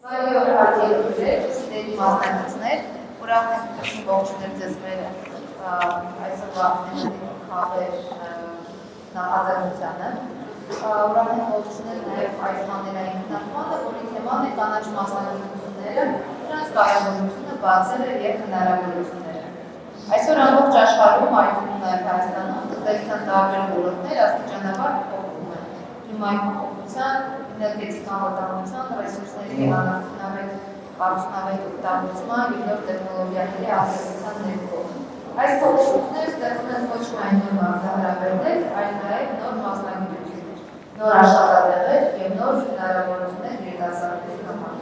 Բարի օր հարգելի սիրելի մասնակիցներ, ուրախ եմ ողջունել ձեզ մեր այսօրվա խաղեր նախաձեռնությանը։ Ուրախ եմ ողջունել նաև այս պանելային քննարկմանը, որի թեման է կանաչ մասնագիտությունները, նրանց կարևորությունը, բացերը և հնարավորությունները։ Այսօր ամբողջ աշխարհում, այդ թվում նաև Հայաստանում, տնտեսության տարբեր ոլորտներ աստիճանաբար փոխվում են։ Կլիմայի փոփոխության, էներգետիկ անվտանգության, ռեսուրսների անարդյունավետ կառուցողական օգտագործման և նոր տեխնոլոգիաների արտադրության ներքո։ Այս փոփոխությունները ստեղծում են ոչ միայն նոր մարտահրավերներ, այլ նաև նոր մասնագիտություններ, նոր աշխատատեղեր և նոր հնարավորություններ երիտասարդների համար։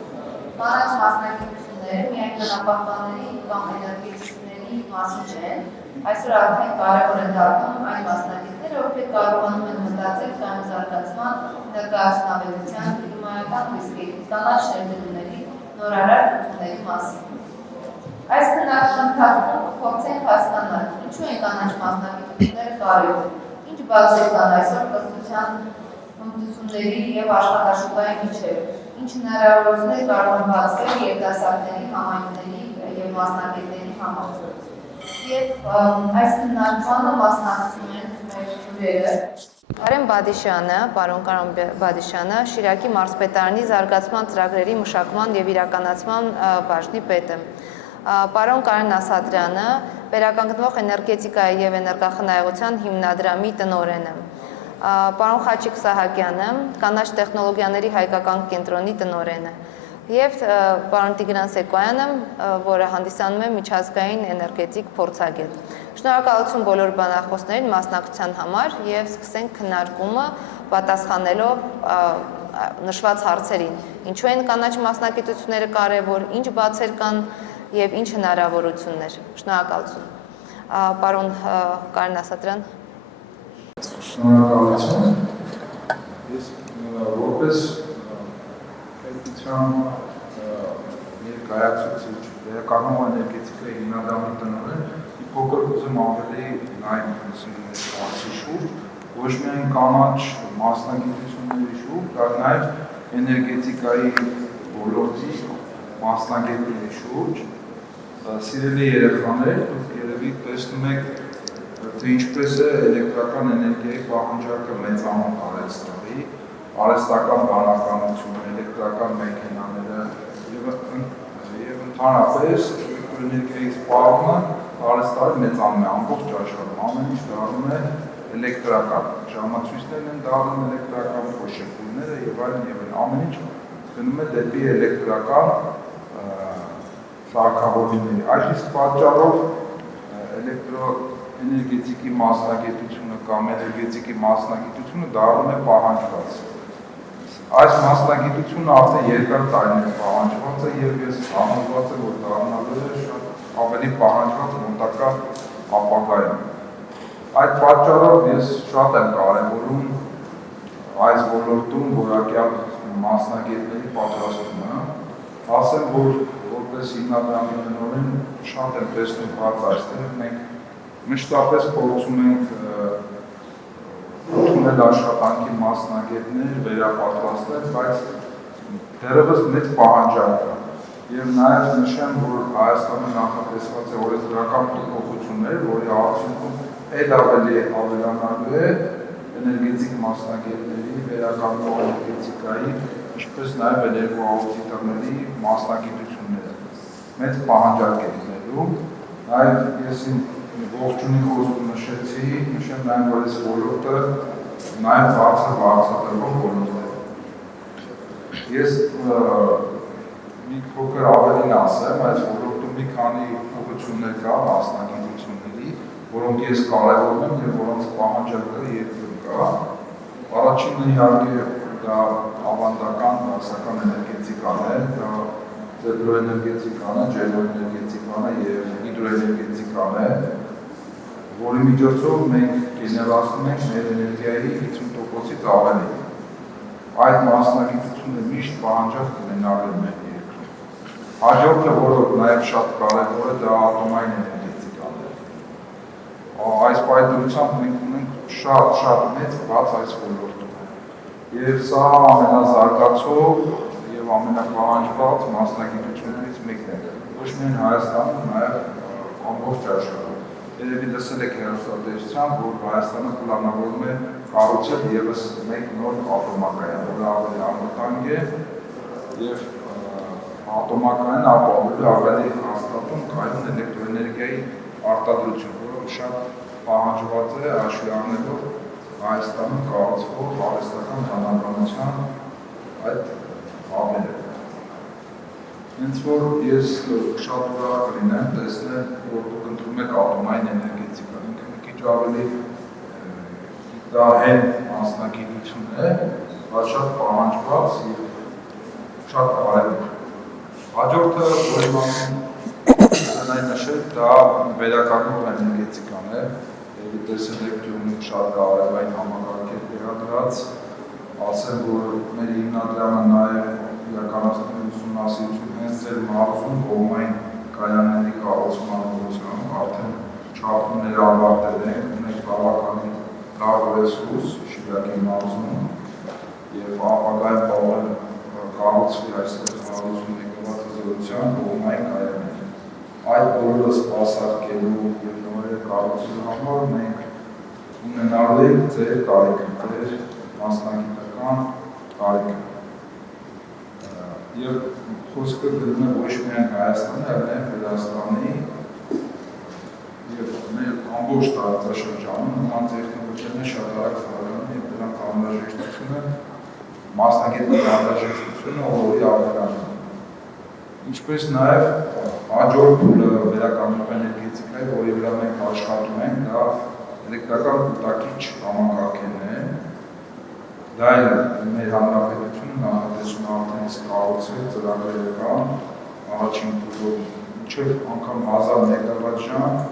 Կանաչ մասնագիտությունները միայն բնապահպանների կամ էներգետիկների մասին չեն, այսօր արդեն կարևոր են դառնում այն մասնագետները, ովքեր կարողանում են մտածել կանաչ զարգացման, ներկայացնավետության, կլիմայական ռիսկերի, կանաչ ներդրումների, նորարար լուծումների մասին։ Այս քննարկման ընթացքում կփորձենք հասկանալ, ինչու են կանաչ մասնագիտությունները կարևոր, ինչ բացեր կան այսօր կրթության հմտությունների և աշխատաշուկայի միջև, ինչ հնարավորություններ կարող են բացվել երիտասարդների, համայնքների և մասնագետների համար։ Եվ այս քննարկմանը մասնակցում են մեր հյուրերը։ Կարեն Բադիշյանը, պարոն Կարեն Բադիշյանը, Շիրակի մարզպետարանի զարգացման ծրագրերի մշակման և իրականացման բաժնի պետը։ Պարոն Կարեն Ասատրյանը, վերականգնվող էներգետիկայի և էներգախնայողության հիմնադրամի տնօրենը։ Պարոն Խաչիկ Սահակյանը, կանաչ տեխնոլոգիաների հայկական կենտրոնի տնօրենը։ Եվ պարոն Տիգրան Սեկոյանը, որը հանդիսանում է միջազգային էներգետիկ փորձագետ։ Շնորհակալություն բոլոր բանախոսներին մասնակցության համար և սկսենք քննարկումը պատասխանելով նշված հարցերին։ Ինչու են կանաչ մասնագիտությունները կարևոր, ինչ բացեր կան և ինչ հնարավորություններ։ Շնորհակալություն։ Պարոն Կարեն Ասատրյան։ Շնորհակալություն։ Ես որպես պետության ներկայացուցիչ վերականգնվող էներգետիկայի հիմնադրամի տնօրեն փոքր ուզում ավելի նայել այս հարցի շուրջ, ոչ միայն կանաչ մասնագիտությունների շուրջ, այլ նաև էներգետիկայի ոլորտի մասնագետների շուրջ։ Սիրելի երեխաներ, դուք երևի տեսնում եք, թե ինչպես է էլեկտրական էներգիայի պահանջարկը մեծանում Արեստավի, արհեստական բանականությունը, էլեկտրական մեքենաները և ընդհանրապես էլեկտրոէներգիայի սպառումը Արեստավի մեծանում է ամբողջ աշխարհում, ամեն ինչ դառնում է էլեկտրական, ժամացույցներն են դառնում էլեկտրական, փոշեկումները եւ այլն, ամեն ինչ գնում է դեպի էլեկտրական սարքավորումների։ Այդ իսկ պատճառով էլեկտրոէներգետիկի մասնագիտությունը կամ էներգետիկի մասնագիտությունը դառնում է պահանջված։ Այս մասնագիտությունը արդեն երկար տարիներ պահանջված է եւ ես համոզված եմ, որ դառնալու է շատ ավելի պահանջված մոտակա ապագայում։ Այդ պատճառով ես շատ եմ կարևորում այս ոլորտում որակյալ մասնագետների պատրաստումը, ասեմ, որ որպես հիմնադրամի տնօրեն շատ եմ տեսնում բաց այստեղ, մենք մշտապես փորձում ենք ընդունել աշխատանքի մասնագետներ, վերապատրաստել, բայց դեռևս մեծ պահանջարկ կա։ Եվ նաև նշեմ, որ Հայաստանը նախատեսված է օրենսդրական փոփոխություններ, որի արդյունքում էլ ավելի ավելանալու է էներգետիկ մասնագետների, վերականգնող էներգետիկայի, ինչպես նաև էներգոաուդիտորների մասնագիտությունները։ Մեծ պահանջարկ է լինելու, նաև ես ողջունի խոսքում նշեմ նաև, որ այս ոլորտը նաև բարձրատրվող ոլորտ է։ Ես մի փոքր ավելին ասեմ, այս ոլորտում մի քանի ուղղություններ կա մասնագիտությունների, որոնք ես կարևորում եմ և որոնց պահանջարկը երկրում կա։ Առաջինը իհարկե դա ավանդական դասական էներգետիկան է, դա տեխնոէներգետիկան է, ջերմոէներգետիկան է և հիդրոէներգետիկան է, որի միջոցով մենք գեներացնում ենք մեր էներգիայի 50%-ից ավելի։ Այդ մասնագիտությունը միշտ պահանջարկ կունենալու է մեր երկրում։ Հաջորդը, որը նաև շատ կարևոր է, դա ատոմային էներգետիկան է։ Այս պայծառությամբ մենք ունենք շատ մեծ բաց այս ոլորտում։ Եվ սա ամենազարգացող և եւ ամենապահանջված մասնագիտություններից մեկն է։ Ոչ միայն Հայաստանում, նաեւ ամբողջ աշխարհում։ Երևի լսել եք հեռուստատեսությամբ, որ Հայաստանը պլանավորում է կառուցել եւս մեկ նոր ատոմակայան, որը ավելի անվտանգ է եւ ատոմակայան ապահովում ավելի հաստատուն կայուն էլեկտրոէներգիայի արտադրություն, որը շատ պահանջված է հաշվի առնելով Հայաստանում կառուցվող արհեստական բնականության այդ հաբերը։ Հենց որ ես շատ ուրախ լինեմ տեսնել, որ դուք ընտրում եք ատոմային էներգետիկան, ինքը մի քիչ ավելի գիտահեն մասնագիտություն է, բայց շատ պահանջված եւ շատ կարևոր։ Հաջորդը, որի մասին այն նշել, դա վերականգնող էներգետիկան է, եւ տեսել եք դուք շատ կարևորային համակարգ է տեղադրած, ասեմ, որ մեր հիմնադրամը նաեւ իրականացնում է ուսումնասիրություն հենց ձեր մարզում կողմային կայանների կառուցման ուղղությամբ, արդեն չափումները ավարտել են, ունենք բավականին լավ ռեսուրս Շիրակի մարզում եւ ապագայում կարող է կառուցվի այստեղ 150 մեգավատ հզորությամբ կողմային կայաններ։ Այդ բոլորը սպասարկելու եւ նորերը կառուցելու համար մենք ունենալու ենք ձեր կարիքը, ձեր մասնագիտական կարիքը։ Եվ խոսքը գնում է ոչ միայն Հայաստանի, այլ նաև Վրաստանի եւ մեր ամբողջ տարածաշրջանում նման տեխնոլոգիաներ շատ արագ ծառայում եւ դրանց անհրաժեշտությունը, մասնագետների անհրաժեշտությունը օրի ավելանում։ Ինչպես նաև հաջորդ վերականգնող էներգետիկայի, որի վրա մենք աշխատում ենք, դա էլեկտրական կուտակիչ համակարգերն են։ Դա մեր հանրապետությունը նախատեսում է արդեն իսկ կառուցել ծրագրերը կան, առաջին փուլով մինչև անգամ 1000 մեգավատ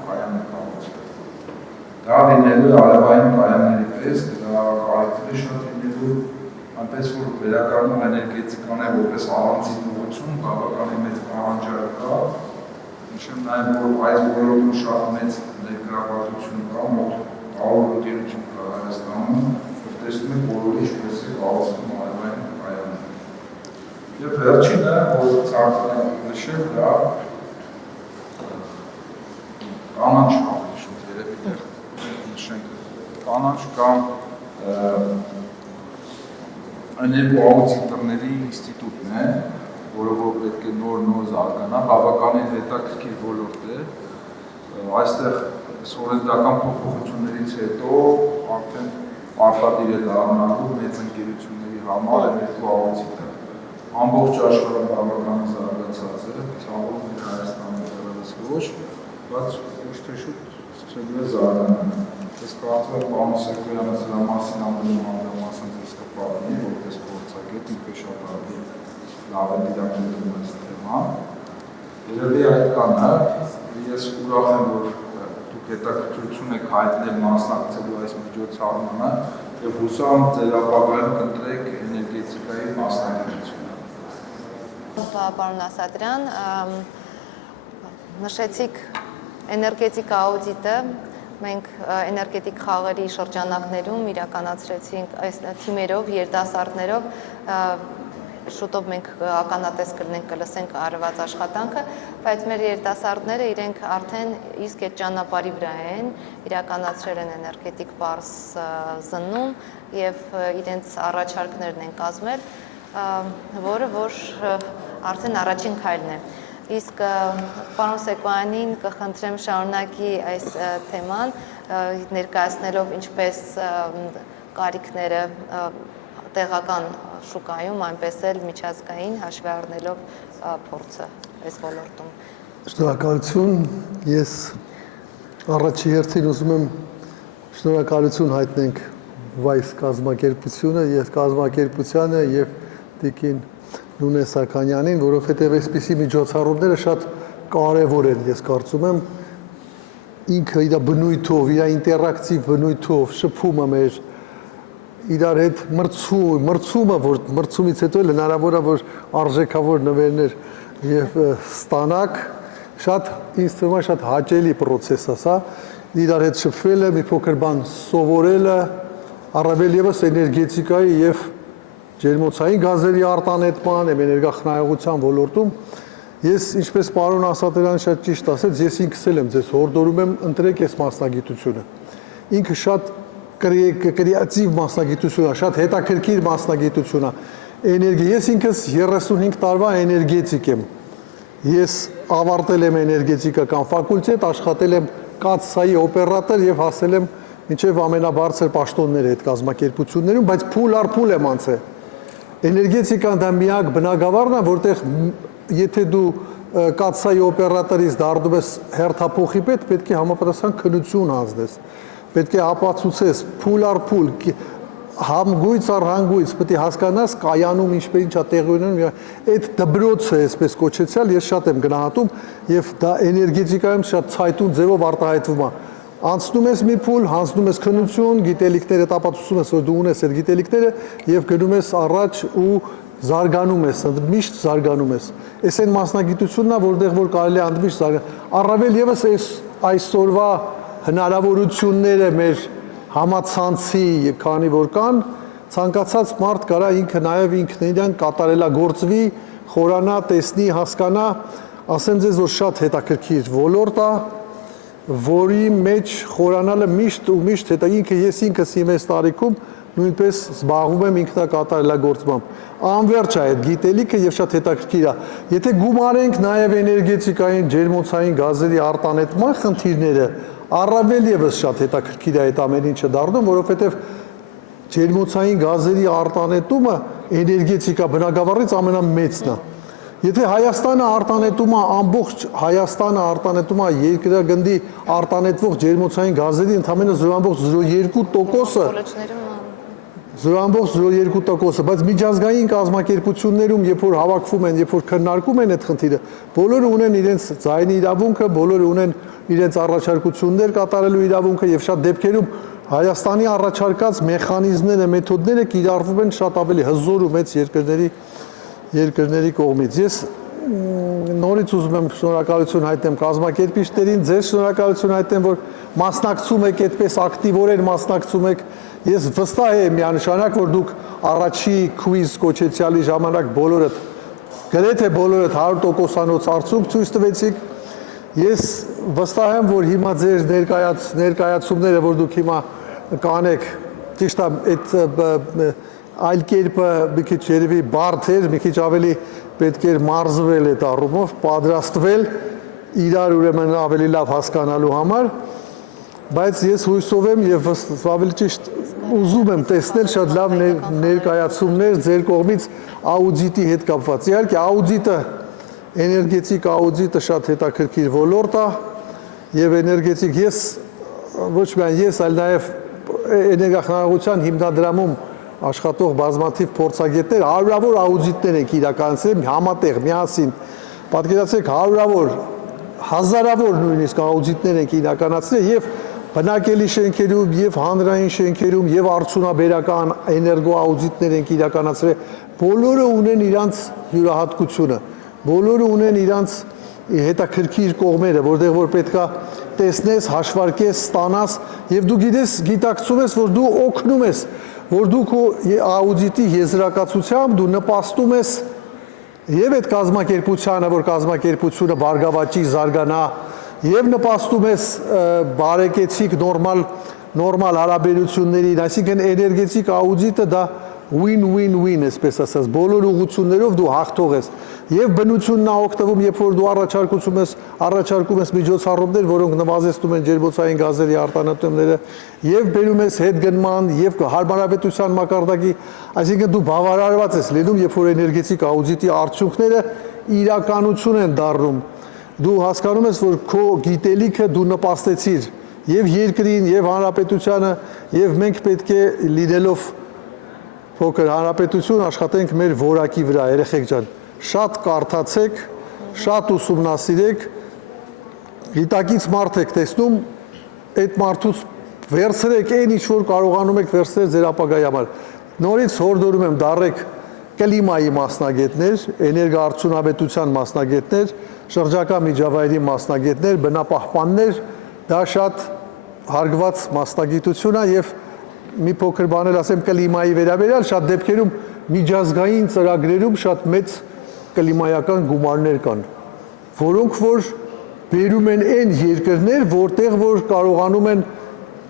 կայան է կառուցվել։ Դա լինելու է արևային կայանների պես, դրա կարիքները շատ լինելու, այնպես որ վերականգնող էներգետիկան է որպես առանցիկ ուղղություն, բավականին մեծ պահանջարկ կա։ Նշեմ նաև, որ այս ոլորտում շատ մեծ ներգրավվածություն կա, մոտ 100 ընկերություն կա Հայաստանում, տեսնում եք բոլորի ինչպես է կառուցվում արևային կայանները։ Եվ վերջինը, որ ցանկանում եմ նշել, դա կանաչ կապություն, երևի դեռ նշենք կանաչ կամ էներգոաուդիտորների ինստիտուտն է, որը որ պետք է նոր զարգանա, բավականին հետաքրքիր ոլորտ է։ Այստեղ օրենսդրական փոփոխություններից հետո արդեն արտադիր է դառնալու մեծ ընկերությունների համար էներգոաուդիտը։ Ամբողջ աշխարհում բավականին զարգացած է, ցավոք մեր Հայաստանում դեռևս ոչ, բայց ոչ թե շուտ սկսելու է զարգանալ։ Ես կարծում եմ պարոն Սերգոյանը սրա մասին ավելի մանրամասն ձեզ կպարի, որպես փորձագետ, ինքը շատ ավելի լավ է դիտարկում այս թեման։ Երևի այդքանը, ես ուրախ եմ, որ դուք հետաքրքրություն եք հայտնել մասնակցելու այս միջոցառմանը եւ հուսամ ձեր ապագայում կընտրեք էներգետիկայի մասնագիտությունը։ Պարոն Ասատրյան, նշեցիք էներգետիկա աուդիտը, մենք էներգետիկ խաղերի շրջանակներում իրականացրեցինք այս թիմերով, երիտասարդներով, շուտով մենք ականատես կլինենք, կլսենք արված աշխատանքը, բայց մեր երիտասարդները իրենք արդեն իսկ այդ ճանապարհի վրա են, իրականացրել են էներգետիկ պարզ զննում եւ իրենց առաջարկներն են կազմել, որը որ արդեն առաջին քայլն է։ Իսկ պարոն Սեկոյանին կխնդրեմ շարունակի այս թեման, ներկայացնելով ինչպես կարիքները տեղական շուկայում, այնպես էլ միջազգային հաշվի առնելով փորձը այս ոլորտում։ Շնորհակալություն, ես առաջի հերթին ուզում եմ շնորհակալություն հայտնենք Վայս կազմակերպությունը, ես կազմակերպությանը եւ Տիկին Նունե Սաքանյանին, որովհետեւ այսպիսի միջոցառումները շատ կարեւոր են, ես կարծում եմ, ինքը իր բնույթով, իր ինտերակտիվ բնույթով, շփումը մեր իրար հետ մրցումը, որ մրցումից հետո էլ հնարավոր է, որ արժեքավոր նվերներ եւ ստանաք, շատ ինձ թվում է շատ հաճելի process է սա, իրար հետ շփվելը, մի փոքր բան սովորելը, առավել եւս էներգետիկայի եւ ջերմոցային գազերի արտանետման, էներգախնայողության ոլորտում ես ինչպես պարոն Ասատրյանը շատ ճիշտ ասեց, ես ինքս էլ եմ ձեզ հորդորում եմ ընտրեք այս մասնագիտությունը։ Ինքը շատ կրեատիվ մասնագիտություն է, շատ հետաքրքիր մասնագիտություն է։ Ես ինքս 35 տարվա էներգետիկ եմ։ Ես ավարտել եմ էներգետիկական ֆակուլտետ, աշխատել եմ կաթսայի օպերատոր եւ հասել եմ մինչեւ ամենաբարձր պաշտոնները այդ կազմակերպություններում, բայց փուլ առ փուլ եմ անցել։ Էներգետիկան դա միակ բնագավառն է, որտեղ եթե դու կաթսայի օպերատորից դառնում ես հերթափոխի պետ, պետք է համապատասխան քննություն հանձնես։ Պետք է ապացուցես փուլ առ փուլ, հանգույց առ հանգույց, պետք է հասկանաս կայանում ինչպես ինչա տեղի ունենում, այդ դպրոցը այսպես կոչեցյալ ես շատ եմ գնահատում եւ դա էներգետիկայում շատ ցայտուն ձևով արտահայտվում է։ Անցնում ես մի փուլ, հանձնում ես քննություն, գիտելիքները ապացուցում ես, որ դու ունես այդ գիտելիքները եւ գնում ես առաջ ու զարգանում ես, միշտ զարգանում ես։ Այս այն մասնագիտությունն է, որտեղ որ կարելի է ընդմիշտ զարգանալ։ Առավել եւս այսօրվա հնարավորությունները մեր համացանցի, քանի որ կան, ցանկացած մարդ կարա ինքը նաեւ ինքնին կատարելագործվի, խորանա, տեսնի, հասկանա, ասեմ ձեզ, որ շատ հետաքրքիր ոլորտ է, որի մեջ խորանալը միշտ ու միշտ հետո ես ինքս իմ այս տարիքում նույնպես զբաղվում եմ ինքնակատարելագործմամբ։ Անվերջ է այդ գիտելիքը եւ շատ հետաքրքիր է։ Եթե գումարենք նաեւ էներգետիկային, ջերմոցային գազերի արտանետման խնդիրները, առավել եւս շատ հետաքրքիր է այդ ամեն ինչը դառնում, որովհետեւ ջերմոցային գազերի արտանետումը էներգետիկա բնագավառից ամենամեծն է։ Եթե Հայաստանը արտանետում է ամբողջ Հայաստանը արտանետում է երկրագնդի արտանետվող ջերմոցային գազերի ընդամենը 0.2%, բայց միջազգային կազմակերպություններում, երբ որ հավաքվում են, երբ որ քննարկում են այդ խնդիրը, բոլորը ունեն իրենց ձայնի իրավունքը, բոլորը ունեն իրենց առաջարկություններ կատարելու իրավունքը եւ շատ դեպքերում Հայաստանի առաջարկած մեխանիզմները, մեթոդները կիրառվում են շատ ավելի հզոր ու մեծ երկրների կողմից։ Ես նորից ուզում եմ շնորհակալություն հայտնեմ կազմակերպիչներին, ձեզ շնորհակալություն հայտնեմ, որ մասնակցում եք այդպես ակտիվորեն մասնակցում եք։ Ես վստահ եմ միանշանակ, որ դուք առաջի քվիզ կոչեցյալի ժամանակ բոլորդ, գրեթե բոլորդ 100%-անոց արդյունք ցույց տվեցիք։ Ես վստահ եմ, որ հիմա ձեր ներկայացումները, որ դուք հիմա կանեք, ճիշտ է, այդ այլ կերպը մի քիչ երևի բարդ էր, մի քիչ ավելի պետք էր մարզվել այդ առումով, պատրաստվել իրար ուրեմն ավելի լավ հասկանալու համար, բայց ես հույսով եմ եւ ավելի ճիշտ ուզում եմ տեսնել շատ լավ ներկայացումներ ձեր կողմից աուդիտի հետ կապված։ Իհարկե աուդիտը, էներգետիկ աուդիտը շատ հետաքրքիր ոլորտ է եւ էներգետիկ ես ոչ միայն ես, այլ նաեւ էներգախնայողության հիմնադրամում աշխատող բազմաթիվ փորձագետներ հարյուրավոր աուդիտներ են իրականացրել համատեղ միասին։ Պատկերացրեք հարյուրավոր, հազարավոր նույնիսկ աուդիտներ են իրականացրել եւ բնակելի շենքերում եւ հանրային շենքերում եւ արդյունաբերական էներգո աուդիտներ են իրականացրել։ Բոլորը ունեն իրանց յուրահատկությունը, բոլորը ունեն իրանց հետաքրքիր կողմերը, որտեղ որ պետքա տեսնես, հաշվարկես, ստանաս եւ դու գիտակցում ես, որ դու օգնում ես, որ դու քո աուդիտի եզրակացությամբ դու նպաստում ես եւ այդ կազմակերպությանը, որ կազմակերպությունը բարգավաճի, զարգանա եւ նպաստում ես բարեկեցիկ նորմալ հարաբերություններին, այսինքն էներգետիկ աուդիտը դա win-win-win, այսպես ասած, բոլոր ուղղություններով դու հաղթող ես եւ բնությունն է օգտվում, երբ որ դու առաջարկում ես միջոցառումներ, որոնք նվազեցնում են ջերմոցային գազերի արտանետումները եւ բերում ես հետգնման եւ հարմարավետության մակարդակի, այսինքն դու բավարարված ես լինում, երբ որ էներգետիկ աուդիտի արդյունքները իրականություն են դառնում։ Դու հասկանում ես, որ քո գիտելիքը դու նպաստեցիր եւ երկրին, եւ հանրապետությանը, եւ մենք պետք է լինելով փոքր հանրապետություն աշխատենք մեր որակի վրա, երեխեք ջան, շատ կարդացեք, շատ ուսումնասիրեք, գիտակից մարդ եք տեսնում, այդ մարդուց վերցրեք այն ինչ որ կարողանում եք վերցնել ձեր ապագայի համար։ Նորից հորդորում եմ դառեք կլիմայի մասնագետներ, էներգոարդյունաբերության մասնագետներ, շրջակա միջավայրի մասնագետներ, բնապահպաններ, դա շատ հարգված մասնագիտություն է եւ մի փոքր բան էլ ասեմ կլիմայի վերաբերյալ շատ դեպքերում միջազգային ծրագրերում շատ մեծ կլիմայական գումարներ կան, որոնք որ բերում են այն երկրներ, որտեղ որ կարողանում են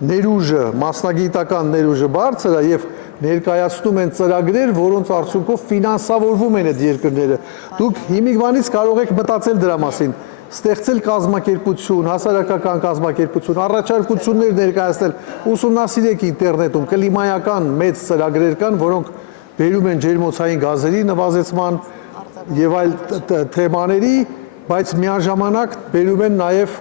ներուժը, մասնագիտական ներուժը բարձր է եւ ներկայացնում են ծրագրեր, որոնց արդյունքով ֆինանսավորվում են այդ երկրները։ Դուք հիմիկվանից կարող եք մտածել դրա մասին, ստեղծել կազմակերպություն, հասարակական կազմակերպություն, առաջարկություններ ներկայացնել, ուսումնասիրեք ինտերնետում, կլիմայական մեծ ծրագրեր կան, որոնք բերում են ջերմոցային գազերի նվազեցման եւ այլ թեմաների, բայց միաժամանակ բերում են նաեւ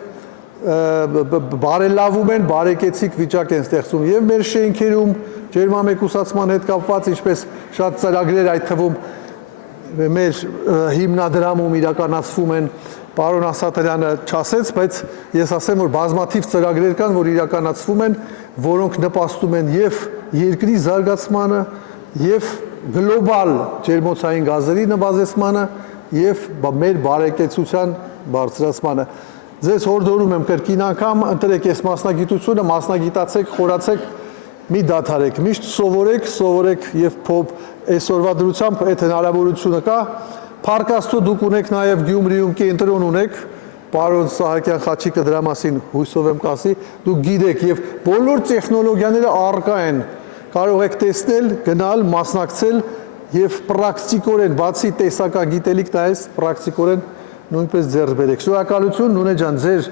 բարելավում են, բարեկեցիկ վիճակ են ստեղծում եւ մեր շենքերում ջերմամեկուսացման հետ կապված, ինչպես շատ ծրագրեր այդ թվում մեր հիմնադրամում իրականացվում են, պարոն Ասատրյանը չասեց, բայց ես ասեմ, որ բազմաթիվ ծրագրեր կան, որ իրականացվում են, որոնք նպաստում են եւ երկրի զարգացմանը, եւ գլոբալ ջերմոցային գազերի նվազեցմանը, եւ մեր բարեկեցության բարձրացմանը։ Ձեզ հորդորում եմ կրկին անգամ ընտրեք այս մասնագիտությունը, մասնագիտացեք, խորացեք, մի դադարեք, միշտ սովորեք եւ այսօրվա դրությամբ այդ հնարավորությունը կա։ Փառք Աստծո, դուք ունեք նաեւ Գյումրիում կենտրոն ունեք, պարոն Սահակյան Խաչիկը դրա մասին հույսով եմ կասի, դուք գիտեք եւ բոլոր տեխնոլոգիաները առկա են, կարող եք տեսնել, գնալ, մասնակցել եւ պրակտիկորեն, բացի տեսական գիտելիք նայես, պրակտիկորեն նույնպես ձեռք բերեք։ Շնորհակալություն Նունե ջան, ձեր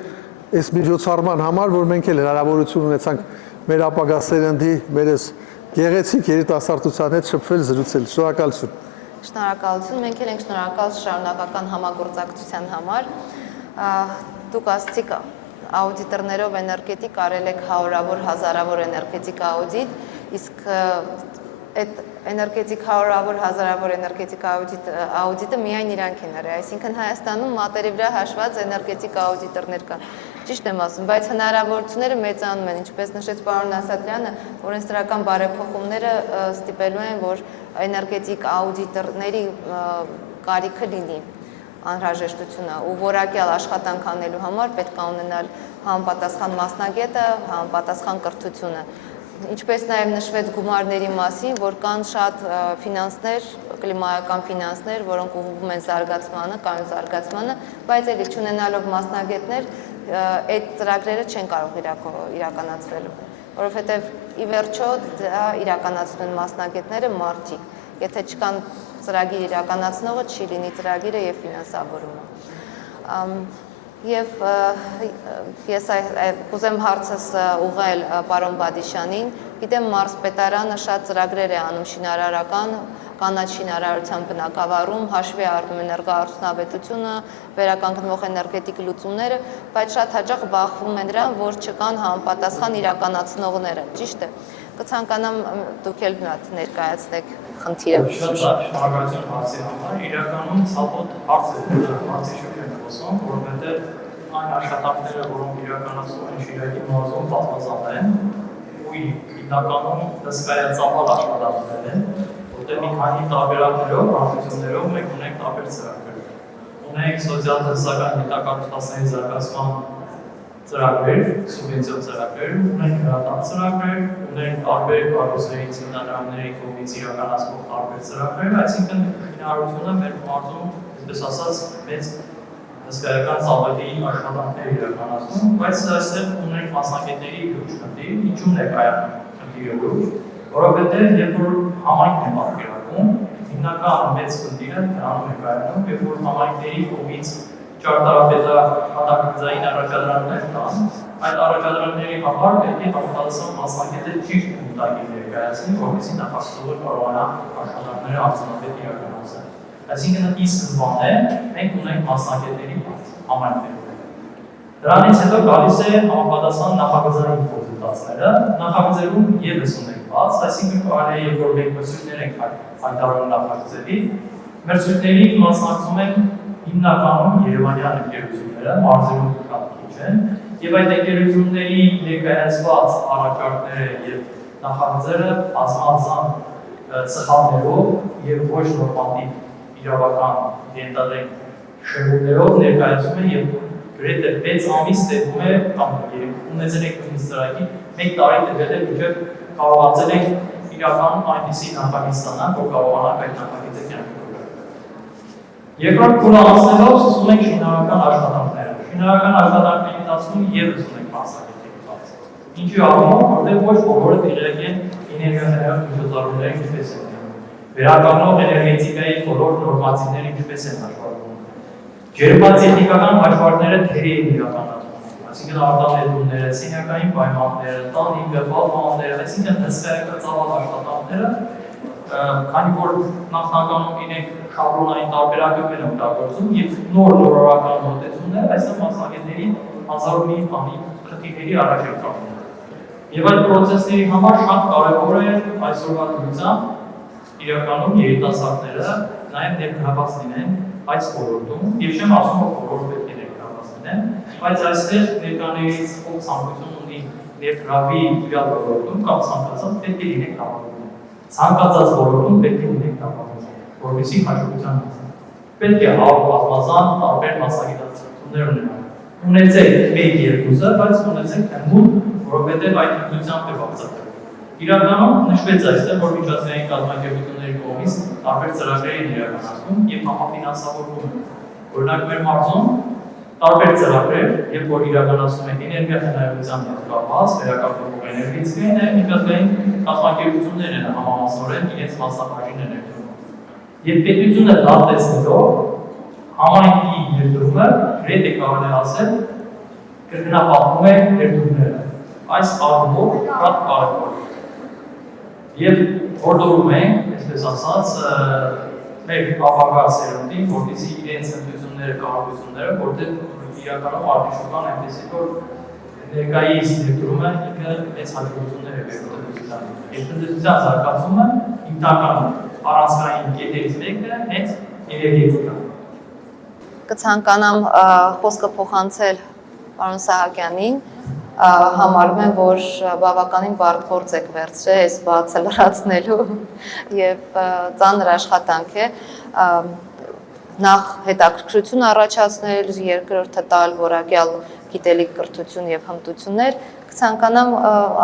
այս միջոցառման համար, որ մենք էլ հնարավորություն ունեցանք մեր ապագա սերնդի, մեր այս գեղեցիկ երիտասարդության հետ շփվել, զրուցել։ Շնորհակալություն։ Շնորհակալություն, մենք էլ ենք շնորհակալ շարունակական համագործակցության համար։ Դուք ասացիք աուդիտորներով էներգետիկ արել եք հարյուրավոր, հազարավոր էներգետիկ աուդիտ, իսկ այդ էներգետիկ հարյուրավոր, հազարավոր էներգետիկ աուդիտը միայն իրանք են արել, այսինքն Հայաստանում մատերի վրա հաշված էներգետիկ աուդիտորներ կան։ Ճիշտ եմ ասում, բայց հնարավորությունները մեծանում են, ինչպես նշեց պարոն Ասատրյանը, օրենսդրական բարեփոխումները ստիպելու են, որ էներգետիկ աուդիտորների կարիքը լինի, անհրաժեշտությունը ու որակյալ աշխատանք անելու համար պետք է ունենալ համապատասխան մասնագետը, համապատասխան կրթությունը։ Ինչպես նաև նշվեց գումարների մասին, որ կան շատ ֆինանսներ, կլիմայական ֆինանսներ, որոնք ուղղվում են զարգացմանը, կայուն զարգացմանը, բայց էլի չունենալով մասնագետներ, այդ ծրագրերը չեն կարող իրականացվելու, որովհետև ի վերջո դա իրականացնում են մասնագետները, մարդիկ։ Եթե չկան ծրագիր իրականացնողը, չի լինի ծրագիրը եւ ֆինանսավորումը։ Եվ ես կուզեմ հարցս ուղղել պարոն Բադիշյանին, գիտեմ մարզպետարանը շատ ծրագրեր է անում շինարարական, կանաչ շինարարության բնակավարում, հաշվի առնում էներգոարդյունավետությունը, վերականգնվող էներգետիկ լուծումները, բայց շատ հաճախ բախվում են դրան, որ չկան համապատասխան իրականացնողները, ճիշտ է։ Կցանկանամ դուք էլ ներկայացնեք խնդիրը։ Շատ շնորհակալություն հարցի համար, իրականում ցավոտ հարց է, հարցի շուրջ ենք խոսում, որովհետև այն աշխատանքները, որոնք իրականացվում են Շիրակի մարզում, բազմազան են, ու հիմնականում հսկայածավալ աշխատանքներ են, որտեղ մի քանի տարբերակներով, հարթություններով մենք ունենք տարբեր ծրագրեր։ Ունենք սոցիալ-տնտեսական գիտական զարգացման ծրագրեր, սուբվենցիոն ծրագրեր, ունենք հրատապ ծրագրեր, ունենք տարբեր կառույցների, հիմնադրամների կողմից իրականացվող տարբեր ծրագրեր, այսինքն շինարարությունը մեր մարզում, այսպես ասած, մեծ հսկայական ծավալի աշխատանքներ իրականացնում, բայց այստեղ ունենք մասնագետների լուրջ խնդիր, ինչու՞մն է կայանում խնդիրը լուրջ, որովհետև երբ որ համայնքն է պատկերակում, հիմնական մեծ խնդիրը դրանում է կայանում, երբ որ համայնքների կողմից ճարտարապետահատակագծային առաջադրանքներ կան, այդ առաջադրանքների համար պետք է համապատասխան մասնագետը ճիշտ մուտակի ներկայացնի, որպեսզի նախագծողը կարողանա աշխատանքները արդյունավետ իրականացնել։ Այսինքն ի սկզբանե մենք ունենք մասնագետների համայնքներում։ Դրանից հետո գալիս է համապատասխան նախագծային կոնսուլտացիաները, նախագծերում ևս ունենք բաց, այսինքն կարելի է, որ մենք մրցույթներ ենք հայտարարում նախագծերի, մրցույթներին մասնակցում են հիմնականում երևանյան ընկերությունները, մարզերում շատ քիչ են, եւ այդ ընկերությունների ներկայացված առաջարկները եւ նախագծերը բազմազան սխալներով եւ ոչ նորմատիվ իրավական ենթադրենք շեղումներով ներկայացում են եւ գրեթե 6 ամիս տևում է կամ ունեցել եք նույնիսկ ծրագիր, 1 տարի տևել է մինչեւ կարողացել եք իրական այնպիսի նախագիծ ստանանք, որ կարողանանք այդ նախագիծը կյանքի կոչել։ Երկրորդ փուլը անցնելով սկսում ենք շինարարական աշխատանքները։ Շինարարական աշխատանքների ընթացքում ևս ունենք մասնագետների բաց։ Ինչի առումով, որտեղ ոչ բոլորը տեղյակ են էներգիաներով միջոցառումների ինչպես են լինում։ Վերականգնող էներգետիկայի բոլոր նորմատիվները ինչպես են հաշվարկվում։ Ջերմատեխնիկական հաշվարկները թերի են իրականացվում, այսինքն արտանետումները, սենյակային պայմանները, տանիքը, բալմանները, այսինքն հսկայական ծավալ աշխատանքները, քանի որ նախնականում իրենք շաբլոնային տարբերակով են օգտագործում եւ նոր նորարարական մոտեցումներ այստեղ մասնագետների հազար մի բանի խնդիրների առաջ են կանգնում։ Եվ այդ process-ների համար շատ կարևոր է այսօրվա դրությամբ իրականում երիտասարդները նաեւ ներգրավված լինեն այս ոլորտում եւ չեմ ասում որ բոլորը պետք է ներգրավված լինեն, բայց այստեղ ներկաներից ով ցանկություն ունի ներգրավի իր ոլորտում կամ ցանկացած պետք է լինեք հավաքվում։ Ցանկացած ոլորտում պետք է լինեք հավաքվում, որովհետեւ հաջողության պետք է հավաքվածան տարբեր մասնագիտություններ ունենալ։ Ունեցեք 1-2-ը, բայց ունեցեք թմուտ, որովհետեւ այդ ուղղությամբ է բացատրել։ Իրականում նշվեց այստեղ, որ միջազգային կազմակերպությունների կողմից տարբեր ծրագրեր են իրականացվում եւ համաֆինանսավորվում։ Օրինակ մեր մարզում տարբեր ծրագրեր, երբ որ իրականացվում են էներգիատնտեսության հետ կապված, վերականգնող էներգետիկայի, նաեւ միջազգային կազմակերպություններ են համամասնորեն իրենց մասնաբաժինը ներդրում։ Եվ պետությունը դա տեսնելով համայնքի ներդրումը գրեթե կարող է ասել կրկնապատկում է ներդրումները։ Այս առումով շատ կարևոր է։ Եվ որտորում ենք, այսպես ասած, մեր ապագա սերունդին, որտիսի իրենց հմտությունները, կարողությունները, որտեղ իրականում արդյունքան այնպեսի, որ ներկայիս ներդրումը ինքը այս հաջողություններ է բերում տնտեսությանը։ Եվ տնտեսության զարգացումը հիմնական առանցքային կետերից մեկը հենց էներգետիկան։ Կցանկանամ խոսքը փոխանցել պարոն Սահակյանին, համարում եմ, որ բավականին բարդ գործ եք վերցրել այս բացը լրացնելու եւ ծանր աշխատանք է նախ հետաքրքրություն առաջացնել, երկրորդը տալ որակյալ գիտելիք, կրթություն եւ հմտություններ, կցանկանամ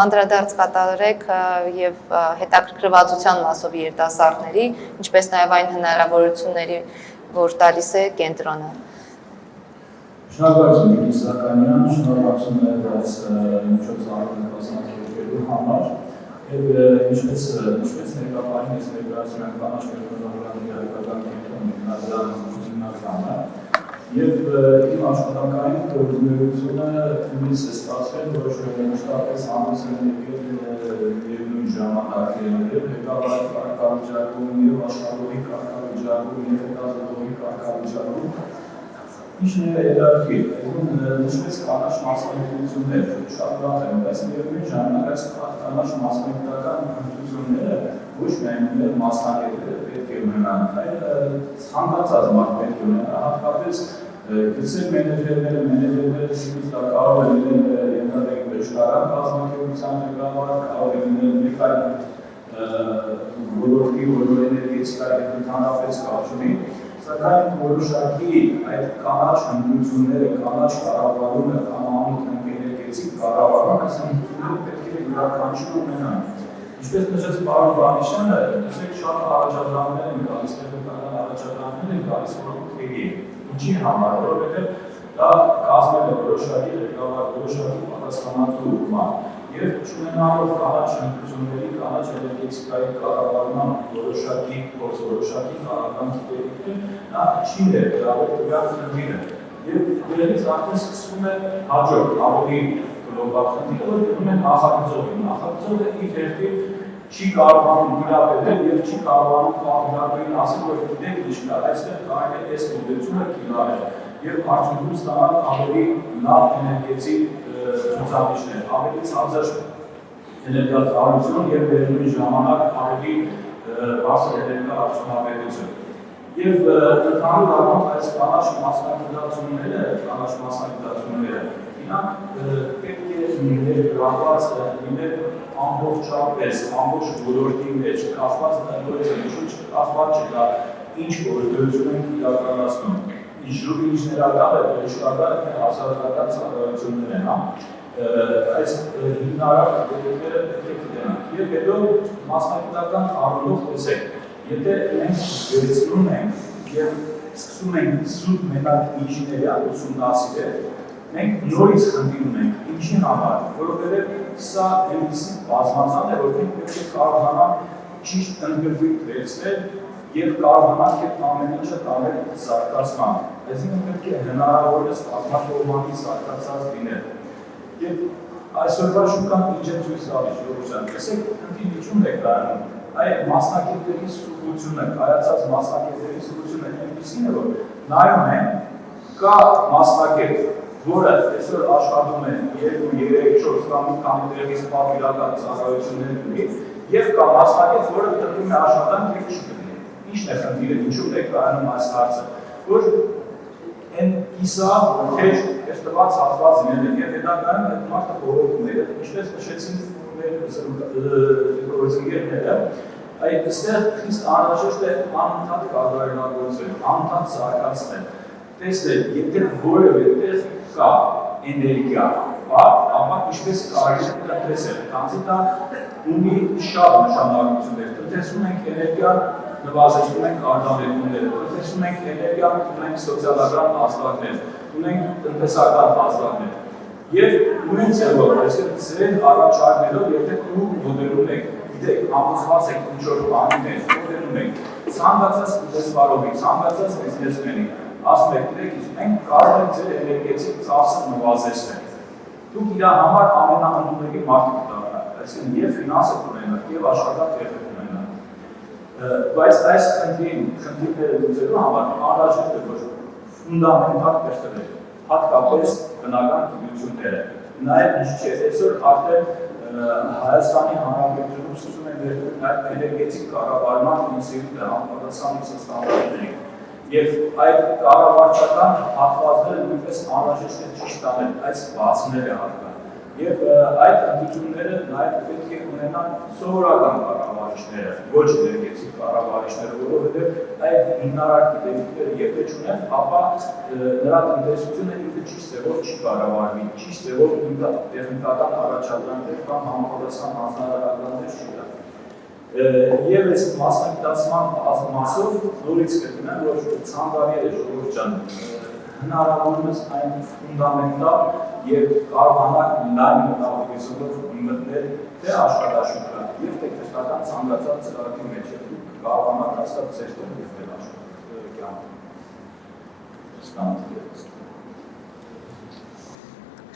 անդրադարձ կատարեք եւ հետաքրքրվածության մասով երիտասարդների, ինչպես նաեւ այն հնարավորությունների, որ տալիս է կենտրոնը։ Շնորհակալություն Գյումրի Սահակյանյան, շնորհակալություն նաև այս միջոցառումը մասնակցելու համար եւ ինչպես ներկայացնում ես ներկայացնում եմ կանաչ կենտրոնի հայկական կենտրոնի հիմնականը եւ իմ աշխատանքային գործունեությունը ինձ է ստացվել, որ մշտապես հանդես եմ եկել միևնույն ժամանակ եւ կարգավիճակում եւ աշխատողի կարգավիճակում եւ հետազոտողի կարգավիճակում Ինչն է հետաքրքիր, նշվեց կանաչ մասնագիտություններ, շատ լավ են, բայց միևնույն ժամանակ այս կանաչ մասնագիտական հմտությունները ոչ միայն մեր մասնագետները պետք է ունենան, այլ ցանկացած մարդ պետք է ունենա, հատկապես գծեր մենեջերները թիմից դա կարող է լինել ենթադրենք վեշտարան կազմակերպության ղեկավար, կարող է լինել մեկ այլ ոլորտի, որ էներգետիկայի հետ ընդհանրապես կապ չունի, սակայն որոշակի այդ կանաչ հմտությունները, կանաչ կառավարումը կամ անունք էներգետիկ կառավարումը, այս հմտությունները պետք է յուրաքանչյուր ունենան։ Ինչպես նշեց պարոն Վանիշյանը, տեսեք շատ առաջադրանքներ են գալիս, տեխնիկական առաջադրանքներ են գալիս, որոնք թերի են։ Ինչի համար, որովհետև դա կազմել է որոշակի ղեկավար, որոշակի պատասխանատու մարդ եւ չունենալով կանաչ հմտությունների, կանաչ էներգետիկայի կառավարման որոշակի փորձ, որոշակի քաղաքական գիտելիքներ, նա չի ներգրավել տվյալ խնդիրը։ Եվ դրանից արդեն սկսվում է հաջորդ ավելի գլոբալ խնդիրը, որ դնում է նախագծողին։ Նախագծողը իր հերթին չի կարողանում դիապետել եւ չի կարողանում կապիտալին ասել, որ դեք ինչ կա, այստեղ կարելի է այս մոտեցումը կիրառել եւ արդյունքում ստանալ ավելի լավ էներգետիկ ցուցանիշներ, ավելի ցածր էներգիացարություն եւ վերջին ժամանակ ավելի բարձր էներգիաարդյունավետություն։ Եվ ընդհանուր առմամբ այս կանաչ մասնագիտությունները, իրանք պետք է ներգրավված լինել ամբողջապես, ամբողջ ոլորտի մեջ, կախված կախված չկա ինչ գործունեություն ենք իրականացնում։ Ինչ ներական է, վերջնական է, հասարակական ծառայություններ են, այս հիմնարար դեպքերը պետք է գտնենք։ Եվ հետո մասնագիտական առումով տեսեք, եթե մենք վերցնում ենք եւ սկսում ենք զուտ մենակ ինժեներիան ուսումնասիրել, մենք նորից խնդիրում ենք ինչի համար, որովհետեւ սա այնպիսի բազմազան է, որ մենք պետք է կարողանանք ճիշտ ընդգրկվել վերցնել եւ կարողանանք այդ ամեն ինչը տանել զարգացման։ Այսինքն պետք է հնարավորինս կազմակերպવાની զարգացած լինել։ Եվ այսօրվա շուկան ինչ է ցույց տալիս, Ժողովուրդ, տեսեք, ընդդիմություն է կայանում։ Այդ մասնակիցների սուգությունը, կայացած մասնակիցների սուգությունը այնպիսին է, որ նայում են, կա մասնակից, որը այսօր աշխատում է 2, 3, 4 կամ մի քանի տեղից պատվիրական ծառայություններ ունի, եւ կա մասնակից, որը տրվում է աշխատանք եւ չգտնի։ Ինչն է խնդիրը, ինչու է կայանում այս հարցը, որ այն կիսա թեժ այս տված հատված լինել եւ հետագայում այդ մարդը բողոքում է, ինչպես նշեցին մեր գործընկերները, այստեղ խիստ անհրաժեշտ է անընդհատ կառավարելագործել, անընդհատ զարգացնել։ Տեսնել, եթե որևէ տեղ կա էներգիա, ապա ինչպես կարելի է տնտեսել, քանզի դա ունի շատ նշանակություններ։ Տնտեսում ենք էներգիան, նվազեցնում ենք արտանետումները, տնտեսում ենք էներգիան, ունենք սոցիալական ազդակներ, ունենք տնտեսական ազդակներ։ Եվ նույն ձևով, այսինքն ձեր առաջարկներով, եթե դուք մոդելում եք, գիտեք, ամուսնված եք ինչ-որ բանի մեջ, մոդելում եք, ցանկացած տնտեսվարողի, ցանկացած բիզնեսմենի, ասում եք, գիտեք, մենք կարող ենք ձեր էներգետիկ ծախսը նվազեցնել։ Դուք իր համար ամենաընդունելի մարդիկ դառնաք, այսինքն եւ ֆինանսը կունենաք, եւ աշխատանք կունենաք։ Բայց այս խնդիրները լուծելու համար անհրաժեշտ է, որ ֆունդամենտալ կերտել, հատկապես բնական գիտությունները։ Նաեւ ինչ չէ, այսօր արդեն Հայաստանի Հանրապետությունում սկսում են ներդրել նաեւ էներգետիկ կառավարման ինստիտուտը համապատասխանության ստանդարտների։ Եվ այդ կառավարչական հատվածները նույնպես անհրաժեշտ է ճիշտ անել, այս բացները հարկա։ Եվ այդ ընդդիմությունները նաև պետք է ունենան սովորական կառավարիչները, ոչ էներգետիկ կառավարիչները, որովհետև այդ հիմնարար գիտելիքները եթե չունեն, ապա նրա տնտեսությունը ինքը ճիշտ ձևով չի կառավարվի, ճիշտ ձևով տեխնիկական առաջադրանքներ կամ համապատասխան հանձնարարականներ չի տա։ Եվ այս մասնագիտացման մասով նորից կգնեմ, որ ցանկալի է Ժողովուրդ ջան, հնարավորինս այն ֆունդամենտալ եւ կարողանանք լայն մտավորությունով մտնել թե աշխատաշուկա եւ տեխնիկական ցանկացած ծրագրի մեջ դուք կարողանաք հաստատ ձեր տեղ գտնել աշխատանքի։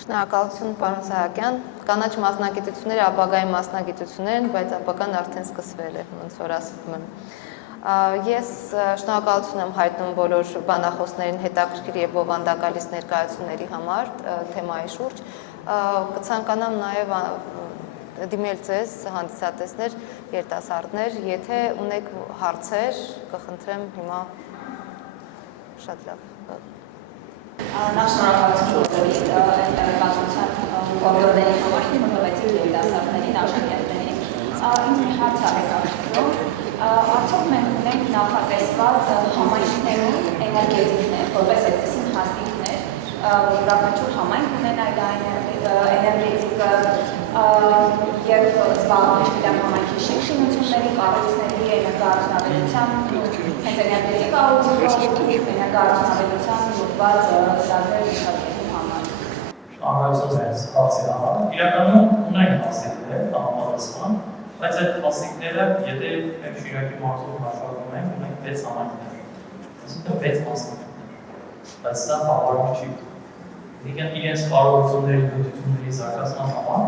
Շնորհակալություն, պարոն Սահակյան։ Կանաչ մասնագիտությունները ապագայի մասնագիտություններ են, բայց ապագան արդեն սկսվել է, ոնց որ ասվում է։ Ես շնորհակալություն եմ հայտնում բոլոր բանախոսներին հետաքրքիր եւ բովանդակալից ներկայացումների համար թեմայի շուրջ։ Կցանկանամ նաեւ դիմել ձեզ հանդիսատեսներ, երիտասարդներ, եթե ունեք հարցեր, կխնդրեմ հիմա շատ լավ։ Նախ շնորհակալություն բոլորի տեղեկատվության կողմերի համար, մոտեցի երիտասարդներին, աշակերտներին։ Ինձ մի հարց եկավ։ Արդյոք մենք ունենք նախատեսված համայնքներում էներգետիկներ, որպես այդպիսին հաստիկներ, որ յուրաքանչյուր համայնք ունենա այդ էներգետիկը եւ զբաղվում իրար համայնքի շինությունների, կառույցների էներգարդյունաբերության, հենց էներգետիկ աուդիտով, էներգարդյունաբերության ուղղված ծրագրեր մշակելու համար։ Շնորհակալություն ձեզ հարցի համար։ Իրականում ունենք հաստիկներ, համապատասխան, բայց այդ հաստիկները, եթե մենք Շիրակի մարզում աշխատում ենք, ունենք 6 համայնքներ, այսինքն 6 մասնագետներ, բայց դա բավարար չի։ Իրենք իրենց կարողությունների, գիտությունների զարգացման համար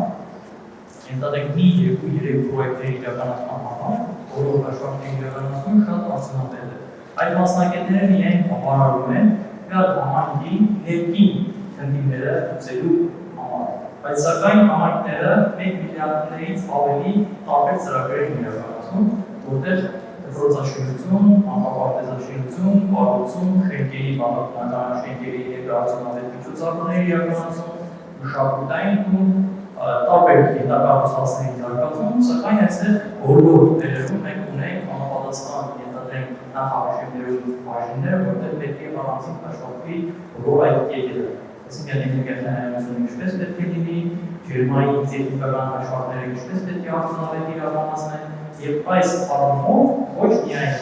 ընդհանրապես մի 2-3 պրոյեկտների իրականացման համար, որոնք աշխատանքի իրականացումը շատ արդյունավետ է։ Այդ մասնագետները միայն բավարարում են մեր համայնքի ներքին խնդիրները լուծելու համար, բայց սակայն համայնքները 1 միլիարդներից ավելի տարբեր ծրագրեր են իրականացնում, որտեղ դպրոցաշինություն, անապարտեզաշինություն, կառուցում, շենքերի բանականական շենքերի երկարացումների միջոցառումների իրականացում, մշակութային տուն, տարբեր ենթակառուցվածքների զարգացում, սակայն այստեղ բոլոր տեղերում մենք ունենք համապատասխան ենթադրենք նախարարությունների բաժինները, որտեղ պետք է առանձին աշխատվի բոլոր այդ կետերը։ այսինքն էներգետիկայնությունը ինչպես պետք է լինի, ջերմային տեխնիկական աշխատանքները ինչպես պետք է արդյունավետ իրականացնեն, եւ այս առումով ոչ միայն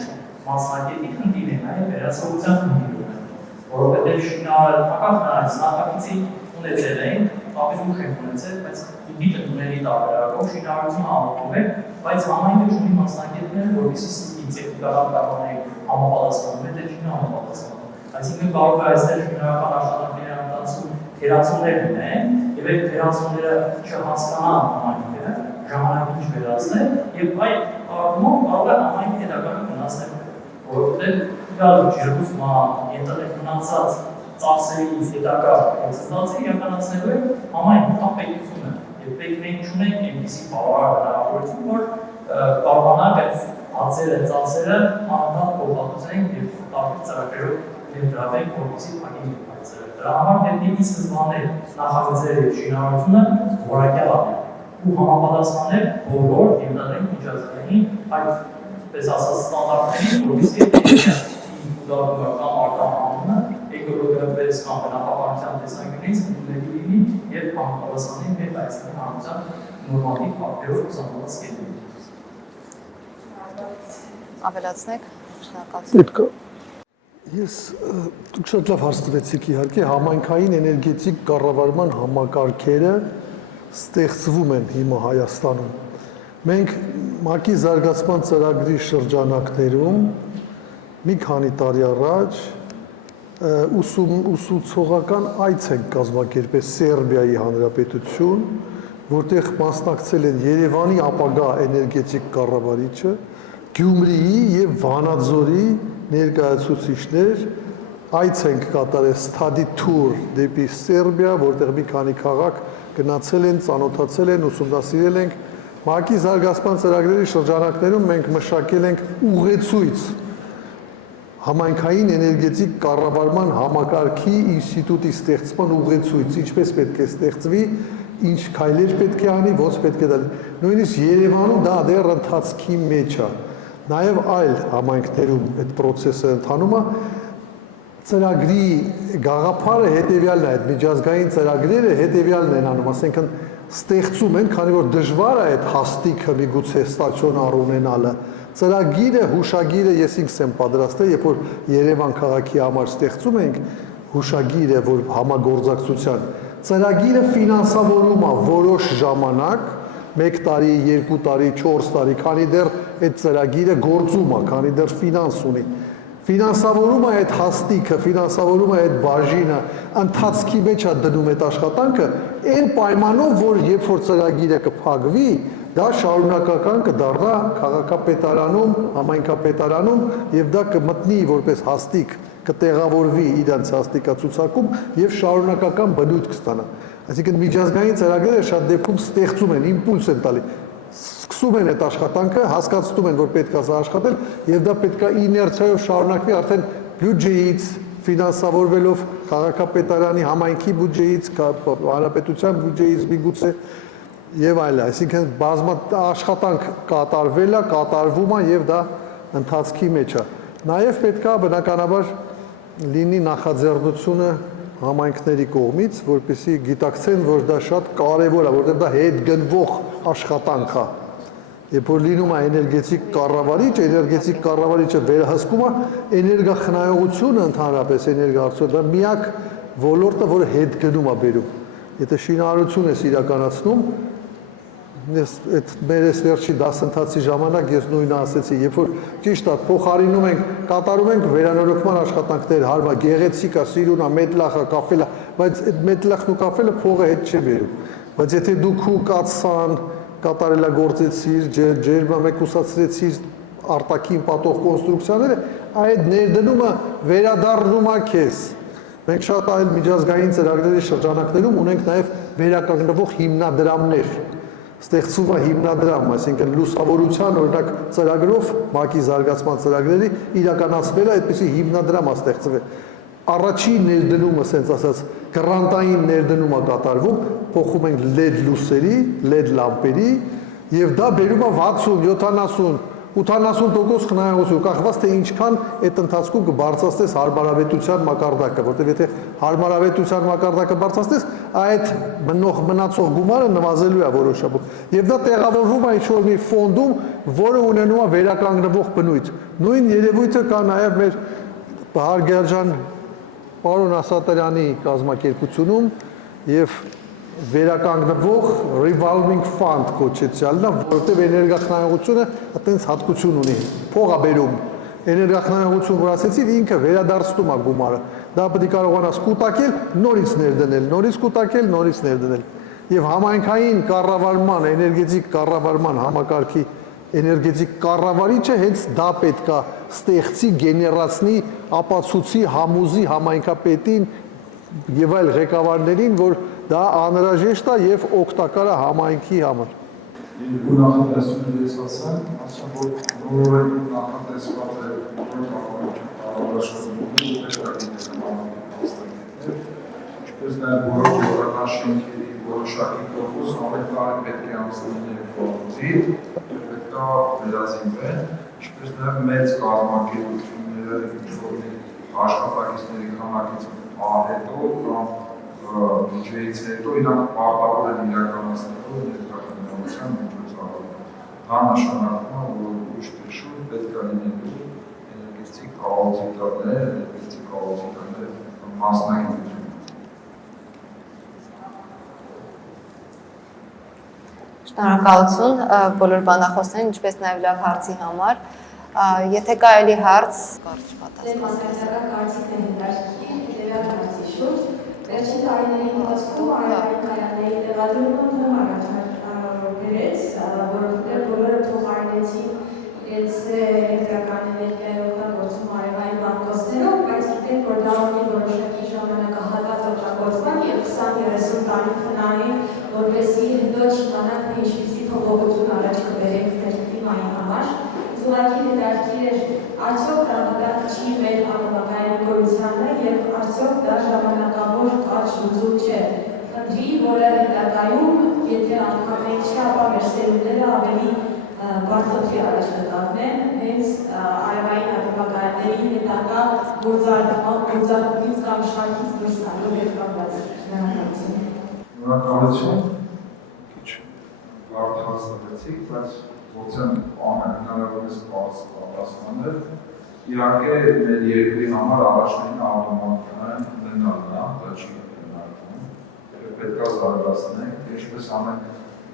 մասնակետի խնդիր է, այլ վերահսկողության խնդիր է, որովհետեւ շինարարական նախագծի ունեցել են, ավելի ուշ են ունեցել, բայց դիտի տների տարբերակով շինարարությունը համատում է, բայց համայնքը ունի մասնակետներ, որովհետեւ տեխնիկական կանոնների համապատասխանում է, դե չի համապատասխանում։ Այսինքն կարող է այստեղ շինարարական աշխատանքների անցում թերացումներ լինեն, եւ այդ թերացումները չհասկանան համայնքը, ժամանակին չվերացնել, եւ այդ առումով կարող է համայնքը հետագայում վնասնել, որովհետեւ իրավունք ջերմության, ինտերնետ մնացած ծախսերի հետագա հեծածը իրականացնելու է համայնքի կամ պետությունը, եւ պետք ունենք այնպիսի բավարար հնարավորություն, որ կարողանանք այդ հացերը, ծախսերը անընդհատ փոխհատուցենք եւ տարբեր ծրագրերով ներդրավենք, որպեսզի փակի այցերը։ Դրա համար պետք է ի սկզբանե նախագծերը եւ շինարարությունը որակյալ անել ու համապատասխանել բոլոր ենթադրենք միջազգային այդ պես ասած ստանդարտներին, որպեսզի ուդարական արտահանումը էկոլոգիապես կամ բնապահպանության տեսանկյունից ընդունելի լինի եւ համապատասխանի մեր այցների հանրության նորմատիվ ակտերով ուսանողած կետին։ Ավելացնեք, շնորհակալություն։ Ես դուք շատ լավ հարց տվեցիք իհարկե, համայնքային էներգետիկ կառավարման համակարգերը ստեղծվում են հիմա Հայաստանում։ Մենք ՄԱԿ-ի զարգացման ծրագրի շրջանակներում մի քանի տարի առաջ ուսուցողական այց ենք կազմակերպել Սերբիայի Հանրապետություն, որտեղ մասնակցել են Երևանի ապագա էներգետիկ կառավարիչը, Գյումրիի եւ Վանաձորի ներկայացուցիչներ, այց ենք կատարել study tour դեպի Սերբիա, որտեղ մի քանի քաղաք գնացել են, ծանոթացել են, ուսումնասիրել ենք։ ՄԱԿ-ի զարգացման ծրագրերի շրջանակներում մենք մշակել ենք ուղեցույց համայնքային էներգետիկ կառավարման համակարգի ինստիտուտի ստեղծման ուղեցույց, ինչպես պետք է ստեղծվի, ինչ քայլեր պետք է անի, ոնց պետք է դալի։ Նույնիսկ Երևանում դա դեռ ընթացքի մեջ է։ Նաև այլ համայնքներում այդ process-ը ընթանում է, ծրագրի գաղափարը հետևյալն է, այդ միջազգային ծրագրերը հետևյալն են անում, ասենքն ստեղծում են, քանի որ դժվար է այդ հաստիքը միգուցե ստացիոնար ունենալը։ Ծրագիրը, հուշագիրը ես ինքս եմ պատրաստել, երբ որ Երևան քաղաքի համար ստեղծում ենք հուշագիրը, որ համագործակցության, ծրագիրը ֆինանսավորում է որոշ ժամանակ, 1 տարի, 2 տարի, 4 տարի, քանի դեռ այդ ծրագիրը գործում է, քանի դեռ ֆինանս ունի։ Ֆինանսավորում է այդ հաստիքը, ֆինանսավորում է այդ բաժինը, ընթացքի մեջ է դնում այդ աշխատանքը, այն պայմանով, որ երբ որ ծրագիրը կփակվի, դա շարունակական կդառնա քաղաքապետարանում, համայնքապետարանում եւ դա կմտնի որպես հաստիկ, կտեղավորվի իրենց հաստիկացուցակում եւ շարունակական բնույթ կստանա։ Այսինքն միջազգային ծրագրերը շատ դեպքում ստեղծում են, իմպուլս են տալի, սկսում են այդ աշխատանքը, հասկացնում են, որ պետք է աշխատել եւ դա պետք է իներցիայով շարունակվի արդեն բյուջեից, ֆինանսավորվելով քաղաքապետարանի համայնքի բյուջեից, հանրապետության բյուջեից միգուցե եւ այլն, այսինքն աշխատանք կատարվել է, կատարվում է եւ դա ընթացքի մեջ է։ Նաեւ պետք է բնականաբար լինի նախաձեռնությունը համայնքների կողմից, որպեսզի գիտակցեն, որ դա շատ կարևոր է, որտեղ դա հետ գնվող աշխատանք է։ Երբ որ լինում է էներգետիկ կառավարիչը վերահսկում է էներգախնայողությունը ընդհանրապես էներգահարցությունը, դա միակ ոլորտը, որը հետ գնում է բերում։ Եթե շինարարություն ես իրականացնում, այդ մեր վերջի դասընթացի ժամանակ ես նույնը ասեցի, երբ որ ճիշտ է, փոխարինում ենք, կատարում ենք վերանորոգման աշխատանքներ, հարմար, գեղեցիկ է, սիրուն է, մետլախ է, կաֆել է, բայց այդ մետլախն ու կաֆելը փողը հետ չի բերում։ Բայց եթե դու քու կացան, կատարելագործեցիր, ջերմամեկուսացրեցիր արտաքին պատող կոնստրուկցիաները, այդ ներդնումը վերադառնում է քեզ։ Մենք շատ այլ միջազգային ծրագրերի շրջանակներում ունենք նաև վերականգնվող հիմնադրամներ։ Ստեղծվում է հիմնադրամ, այսինքն լուսավորության օրինակ ծրագրով ՄԱԿ-ի զարգացման ծրագրերի իրականացվել է այդպիսի հիմնադրամ է ստեղծվել։ Առաջին ներդնումը, ասենց ասած, գրանտային ներդնումը կատարվում, փոխում ենք LED լուսերի, LED լամպերի, եւ դա բերում է 60, 70, 80% խնայողություն կախված թե ինչքան այդ ընթացքում կբարձրացնես հարմարավետության մակարդակը, որտեղ եթե հարմարավետության մակարդակը բարձրացնես, այդ մնացող գումարը նվազելու է որոշաբար։ Եվ դա տեղավորվում է ինչ-որ մի ֆոնդում, որը ունենում է վերականգնվող բնույթ։ Նույն երևույթը կա նաև մեր Հարգարժան պարոն Ասատրյանի կազմակերպությունում եւ վերականգնվող revolving fund կոչեցյալն է, որտեղ էներգախնայողությունը այտենց հատկություն ունի, փող է բերում։ Էներգախնայողություն, որ ասեցի, ինքը վերադարձնում է գումարը։ Դա պետք է կարողանաս կուտակել, նորից ներդնել, նորից կուտակել, նորից ներդնել։ Եվ համայնքային կառավարման, էներգետիկ կառավարման համակարգի էներգետիկ կառավարիչը հենց դա պետք է ստեղծի, գեներացնի, ապացուցի, համոզի համայնքապետին եւ այլ ղեկավարներին, որ դա անհրաժեշտ է եւ օգտակար է համայնքի համար։ Երկու նախատեսություններից ասեմ, որ նոր նախատեսված է ինչպես նաև որոշ օրենաշենքերի որոշակի տոկոս ամենատարի պետք է անցնի կողմի, պետք է վերազինվեն, ինչպես նաև մեծ կազմակերպությունները աշխատակիցների քանակից հետո կամ միջից հետո իրանք պարտավոր են իրականացնելու ներկայացնության միջոցառումը։ Դա նշանակում է, որ ուշ թե շուտ պետք է լինելու էներգետիկ կառավարությունների մասնագիտություն։ Շնորհակալություն բոլոր բանախոսներին, ինչպես նաև լավ հարցի համար։ Եթե կա էլի հարց, կարճ պատասխան։ Մասնագիտական կարծիքն է հետաքրքիր հետևյալ հարցի շուրջ։ Վերջին տարիների ընթացքում արևային կայանների տեղադրումը փոփ առաջացրեց, որովհետև բոլորը փոխարինեցին իրենց էլեկտրական էներգիայի օգտագործում արևային բանկոսներով, բայց գիտենք, որ դա ունի որոշակի ժամանակահատված օգտագործման եւ 20-30 տարի խնայեն, որպեսզի հետո չիմանանք, թե ինչպիսի փոփոխություն առաջ կբերենք մեր կլիմայի համար։ Ուղղակի հետաքրքիր էր, արդյոք դա վտանգ չի մեր համակարգային գոյությանը եւ արդյոք դա ժամանակավոր կարճ լուծում չէ։ Խնդրի, որը հետագայում, եթե անդամենք չէ, ապա մեր սերունդները ավելի բարդոքի առաջ կկանգնեն, հենց արևային համակարգների հետագա գործառույթից կամ շարքից դուրս գալու հետ կապված։ Շնորհակալություն։ Քիչ բարդ հաստատեցիք, բայց փորձեմ հնարավորինս բաց պատասխանել։ Իհարկե մեր երկրի համար առաջնային ավտոմատական ունենալն է, դա չի հնարվում։ Եվ պետք է զարգացնենք, ինչպես անենք,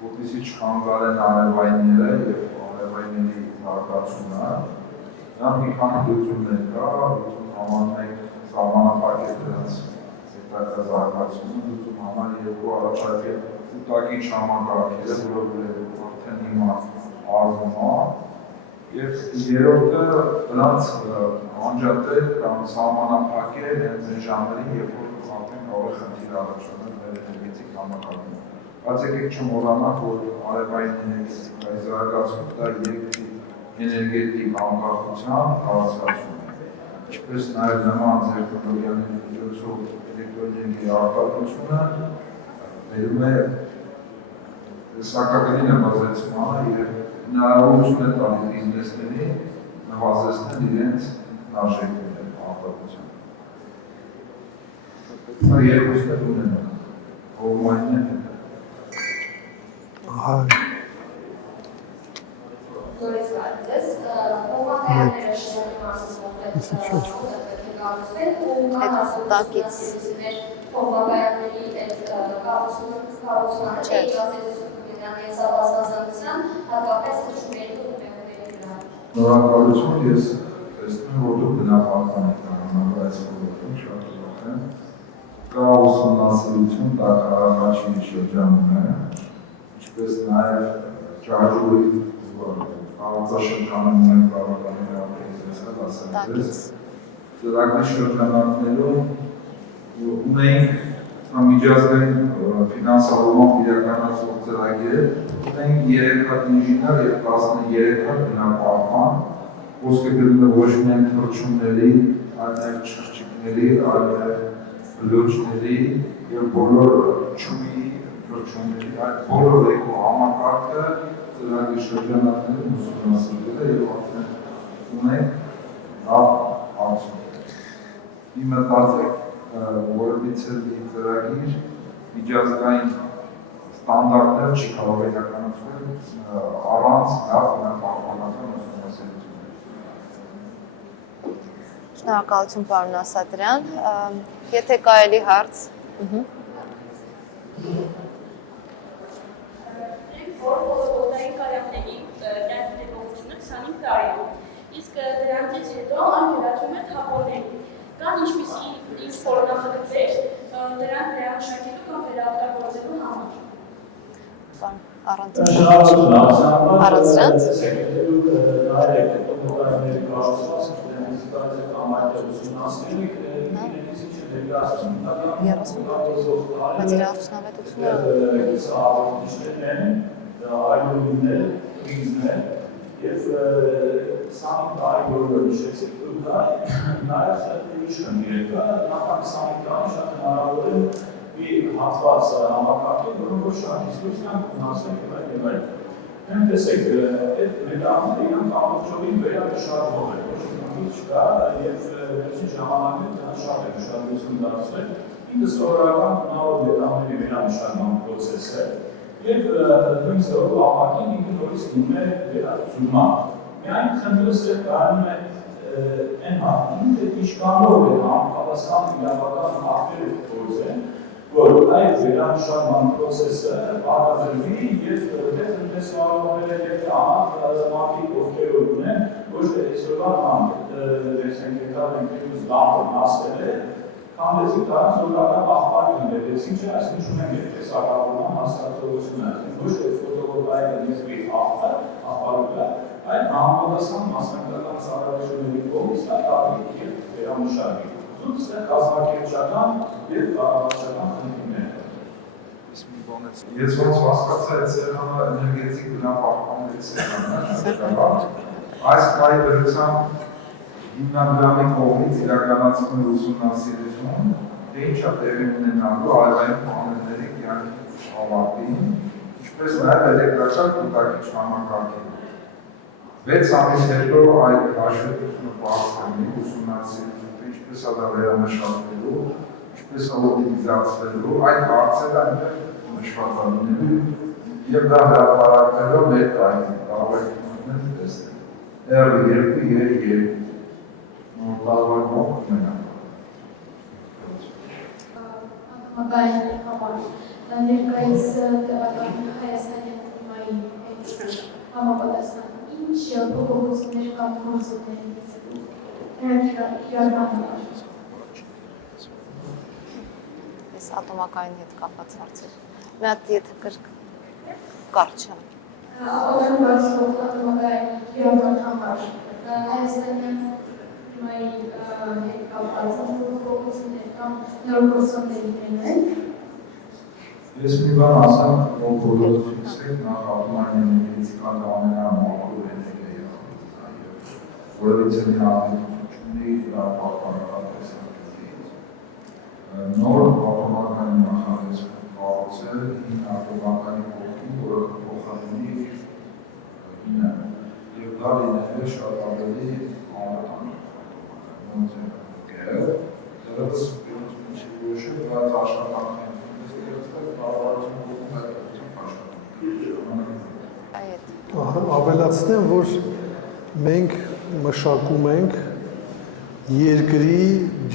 որպեսզի չխանգարեն արևայինները եւ արևայինների զարգացումը։ Դա մի քանի լուծումներ կա, լուծում համարում սահմանափակել դրանց հետագա զարգացումը, լուծում համար երկու առաջարկել կուտակիչ համակարգերը, որը արդեն հիմա արվում է, եւ երրորդը դրանց անջատել կամ սահմանափակել հենց այն ժամերին, երբ որ արդեն կարող է խնդիր առաջանալ մեր էներգետիկ համակարգում։ Բայց եկեք չմոռանանք, որ արևային էներգետիկայի զարգացումը դա երկրի էներգետիկ անկախության կառուցվածություն է։ Ինչպես նաև նման տեխնոլոգիաների միջոցով էլեկտրոէներգիայի արտադրությունը բերում է սակագնի նվազեցմանը եւ հնարավորություն է տալիս բիզնեսներին նվազեցնել իրենց արժեքները արտադրության։ Դա երկուսն էլ ունենան, հողմայինն է։ Նորից կարծես, հողմակայանները շնորհի մասից կառուցվել ու կան ասոցիացիաներ հողմակայանների այդ կառուցումը Սավասազանության, հատկապես հջումերի ու մեղների վրա։ Նորակալություն, ես տեսնում որ դուք բնապահպան եք կարողանալ այս ոլորտում շատ ուրախ եմ։ Կա ուսումնասիրություն Դաքարի շրջանում է, ինչպես նաև Ջաջուրի տարածաշրջանում նաև կարողանում է ապրեցնել ասել։ Ծրագրի շրջանակներում ունենք միջազգային ֆինանսավորմամբ իրականացվող ծրագիր, ունենք 3 հատ ինժեներ եւ 13 հատ բնապահպան, ոսկե գրում է ոչ միայն թռչունների, այլ նաեւ չղջիկների, այլ նաեւ բլոճների եւ բոլոր ճյուղի թռչունների, այդ բոլոր էկո համակարգը ծրագրի շրջանակներում ուսումնասիրել է եւ արդեն ունենք լավ արդյունք։ Իմ մտածեք որևիցե մի ծրագիր միջազգային ստանդարտներ չի կարող իրականացվել առանց լավ բնապահպանական ուսումնասիրությունների։ Շնորհակալություն պարոն Ասատրյան, եթե կարելի հարց։ Ֆոտովոլտաիկ կայանների կայացնողությունը 25 տարի է, իսկ դրանից հետո այն վերածվում է թափոնների։ Կան ինչպիսի նախագծեր դրանք վերամշակելու կամ վերաօգտագործելու համար։ Եվ սամիտ տարի որը նշեցիք դուք, նաև ուրիշ խնդիր կա, նախքան սամիտ տարի շատ հնարավոր է մի հատված համակարգել, որոնք որ շատ իսկության կունացնենք եւ այլ։ Մենք տեսեք, այդ մեդալները իրանք ամբողջովին վերամշակվող են, ոչ մի չկա եւ վերջին ժամանակներում դրան շատ է ուշադրություն դարձվել։ Ինքը սովորական նոր մեդալների վերամշակման process է։ Եվ նույն զորու ապակին ինքը նորից գնում է վերացումը։ Միայն խնդիրս է կարանում է այն հատկին, թե ինչքանով է համապատասխան իրավական ակտերը գործեն, որ այդ վերամշակման process-ը արտադրվի եւ տնտեսվարողները եւ մարդիկ ովքեր ունեն, ոչ թե այսօրվա դեսենք ենք լավ մասեր է, Համեցի տարած որական աղբարին դեպեցին չէ, այսինչ ունենք երկես աղբարման հասկացողություն այսին, ոչ թե ֆոտովոլտայիկը նիզվի աղբարուկը, այն համապատասխան մասնակցական ծառայությունների կողմից տարբեր եւ վերամշակվի։ Զուտ ստեղ կազմակերպչական եւ կառավարչական խնդիրներ։ Ես ոնց հասկացա, այդ սեղանը էներգետիկ բնապահպանների սեղանն է, այս կայի դրությամբ հիմնադրամի կողմից իրականացվում է ուսումնասիրություն, թե ինչա տեղի ունենալու արևային պանելների կյանքի ավարտին, ինչպես նաև էլեկտրական կուտակիչ համակարգի։ 6 ամիս հետո այդ հաշվետվությունը բացվելու ուսումնասիրությունը, ինչպես է դա վերամշակվելու, ինչպես է օպտիմիզացվելու, այդ հարցերը այնտեղ նշված է լինելու եւ դա հրապարակվելով մեր կայքի կարող եք տեսնել։ R2 Տարվարմող մենակ։ Ատոմակայանների համար ներկայիս տեղական Հայաստանի կլիմայի հետ համապատասխան ինչ փոփոխություններ կամ գործողություններ ունեցելու դրանք իրական համար։ Ես ատոմակային հետ կապված հարցեր։ Մի հատ եթե կարճ է։ Ատոմակայանի ատոմակայանի իրական համար Հայաստանի Մայի հետ կապված փոփոխություններ կամ նոր գործոններ են։ Ես մի բան ասեմ, որ բոլորը ֆիքսեք նախ ատոմային էներգետիկան ամենամաքուր էներգիա է, որովհետեւ մի հատկությունների պահպանական տեսանկյունից նոր ատոմականի նախագծում կառուցել հին ատոմականի կողքին, որը փոխարինի ինը եւ դա լինել է շատ ավելի անվտանգ Գեր, դրս պրինցիպի բայց աշխատանքային ավելացնեմ, որ մենք մշակում ենք երկրի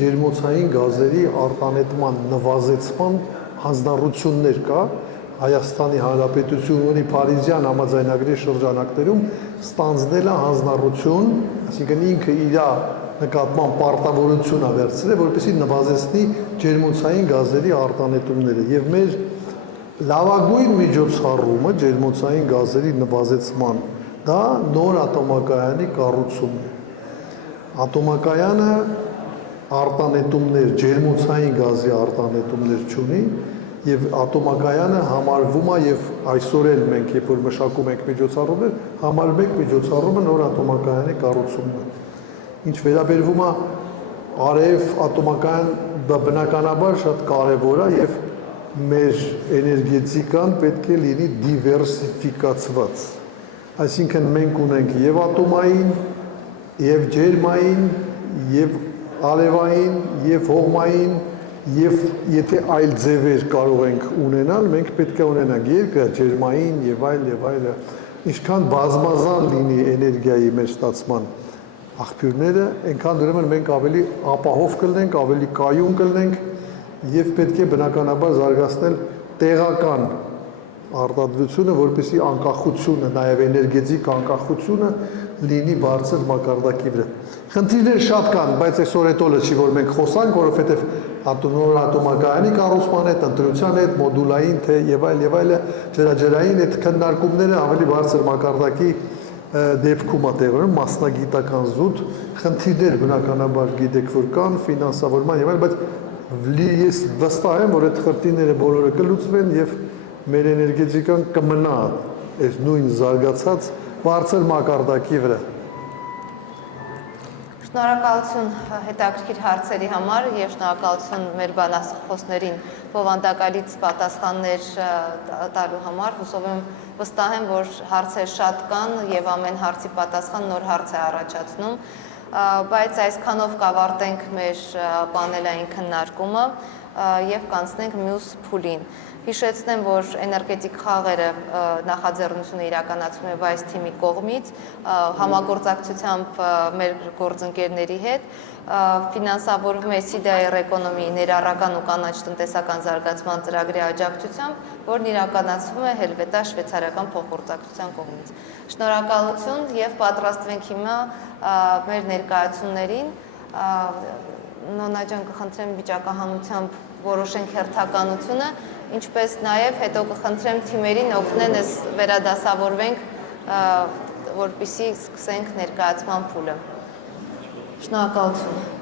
ջերմոցային գազերի արտանետման նվազեցման հանձնառություններ կա Հայաստանի Հանրապետություն ունի Փարիզյան համաձայնագրի շրջանակներում ստանձնել է հանձնառություն, այսինքն ինքը իր նկատմամբ պարտավորություն է վերցրել, որպեսզի նվազեցնի ջերմոցային գազերի արտանետումները եւ մեր լավագույն միջոցառումը ջերմոցային գազերի նվազեցման դա նոր ատոմակայանի կառուցումն է։ Ատոմակայանը արտանետումներ, ջերմոցային գազի արտանետումներ չունի եւ ատոմակայանը համարվում է եւ այսօր էլ մենք երբ որ մշակում ենք միջոցառումներ, համարում ենք միջոցառումը նոր ատոմակայանի կառուցումն է։ Ինչ վերաբերվում է արև ատոմակայան, դա բնականաբար շատ կարևոր է եւ մեր էներգետիկան պետք է լինի դիվերսիֆիկացված։ Այսինքն մենք ունենք եւ ատոմային, եւ ջերմային, եւ արևային, եւ հողմային, եւ եթե այլ ձևեր կարող ենք ունենալ, մենք պետք է ունենանք երկրը ջերմային եւ այլ, ինչքան բազմազան լինի էներգիայի մեր ստացման աղբյուրները, այնքան ուրեմն մենք ավելի ապահով կլինենք, ավելի կայուն կլինենք եւ պետք է բնականաբար զարգացնել տեղական արտադրությունը, որպեսզի անկախությունը, նաև էներգետիկ անկախությունը լինի բարձր մակարդակի վրա։ Խնդիրներ շատ կան, բայց այսօր այդ օրը չի որ մենք խոսանք, որովհետև ատոմակայանի կառուցման հետ, ընտրության հետ, մոդուլային թե եւ այլ ջրաջրային այդ քննարկումները ավելի բարձր մակարդակի դեպքում է տեղի ունենում, մասնագիտական զուտ խնդիրներ բնականաբար գիտեք որ կան, ֆինանսավորման եւ այլ, բայց ես վստահ եմ, որ այդ խնդիրները բոլորը կլուծվեն եւ մեր էներգետիկան կմնա այս նույն զարգացած բարձր մակարդակի վրա։ Շնորհակալություն հետաքրքիր հարցերի համար եւ շնորհակալություն մեր բանախոսներին բովանդակալից պատասխաններ տալու համար։ Հուսով եմ վստահ եմ, որ հարցեր շատ կան եւ ամեն հարցի պատասխան նոր հարց է առաջացնում, բայց այսքանով կավարտենք մեր պանելային քննարկումը եւ կանցնենք մյուս փուլին։ Հիշեցնեմ, որ էներգետիկ խաղերը նախաձեռնությունը իրականացվում է Vice Team-ի կողմից, համագործակցությամբ մեր գործընկերների հետ, ֆինանսավորվում է CDR Economy ներառական ու կանաչ տնտեսական զարգացման ծրագրի աջակցությամբ, որն իրականացվում է Helveta շվեյցարական փոխգործակցության կողմից։ Շնորհակալություն եւ պատրաստվենք հիմա մեր ներկայացումներին։ Նոնա ջան, կխնդրեմ վիճակահանությամբ որոշենք հերթականությունը, ինչպես նաև հետո կխնդրեմ թիմերին օգնեն այս վերադասավորվենք, որպեսզի սկսենք ներկայացման փուլը։ Շնորհակալություն։